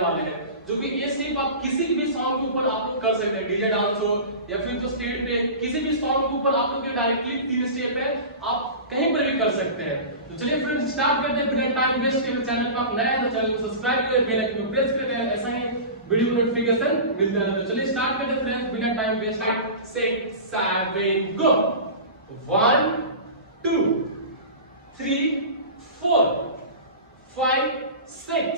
वाले हैं, जो कि ये स्टेप आप किसी भी सॉन्ग के ऊपर आप लोग कर सकते हैं, डीजे डांस हो या फिर जो स्टेज पे किसी भी सॉन्ग के ऊपर आप लोग के डायरेक्टली 3 स्टेप है, आप कहीं पर भी कर सकते हैं। तो चलिए फ्रेंड्स स्टार्ट करते हैं बिना टाइम वेस्ट किए। चैनल पर आप नए हैं तो चैनल को सब्सक्राइब करें, बेल आइकन को प्रेस कर दें, ऐसा ही वीडियो नोटिफिकेशन मिलता है। तो चलिए स्टार्ट करते हैं फ्रेंड्स बिना टाइम वेस्ट। 5 6 7 गो। 1 2 3 4 5 6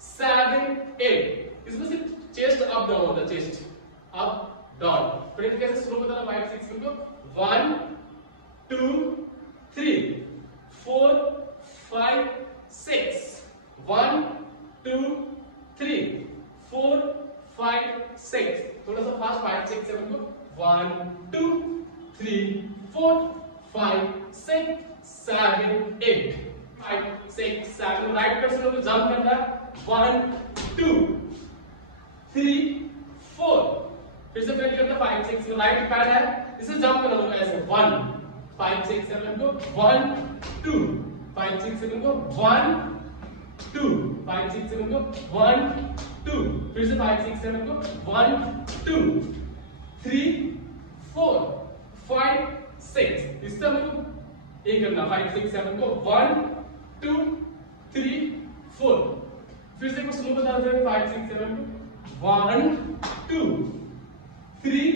7 8। इसमें से चेस्ट अप डाउन होता है, चेस्ट अप डाउन। फ्रेंड्स कैसे शुरू होता है 5 6 को? 1 2 3 4 5 6 1 2 3 4 5 6। थोड़ा सा फास्ट 5 6 7 को 1 2 3 4 5 6 7 8 5 6 7। राइट पे से लोग जंप करना है 1 2 3 4। फिर से प्रेस करते 5 6। राइट पैड है, इसे जंप करना लोग ऐसे 1 5 6 7 को 1 2 5 6 7 को 1 2 5 6 7 को 1 2। फिर से 5 6 7 को 1 2 3 4 5 6। इस तरह हमको ये करना 5 6 7 को 1 2 3 4। फिर से कुछ स्लो बता देते हैं 5 6 7 को 1 2 3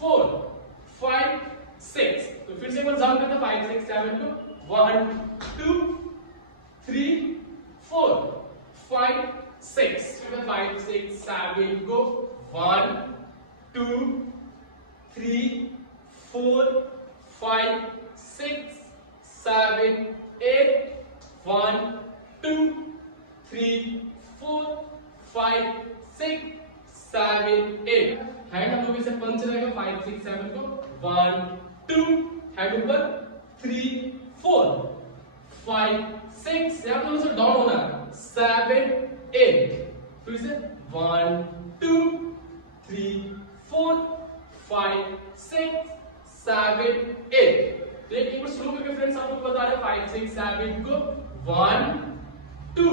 4 5 6। तो फिर से एक बार जंप करते हैं 5 6 7 को 1 2 3 4 5 6। फिर 5 6 7 को 1 2 3 4 5 6 7 8 1 2 3 4 5 6 7 8। हैंड हम लोग इसे पंच रहेगा 5 6 7 को 1 2। हैंड ऊपर 3 4 5 6। यहां पर से डाउन होना 7 8। फिर से 1 2 3 4 5 6 7 8। तो एक बार शुरू करके फ्रेंड्स आप लोग बता रहे 5 6 7 को 1 2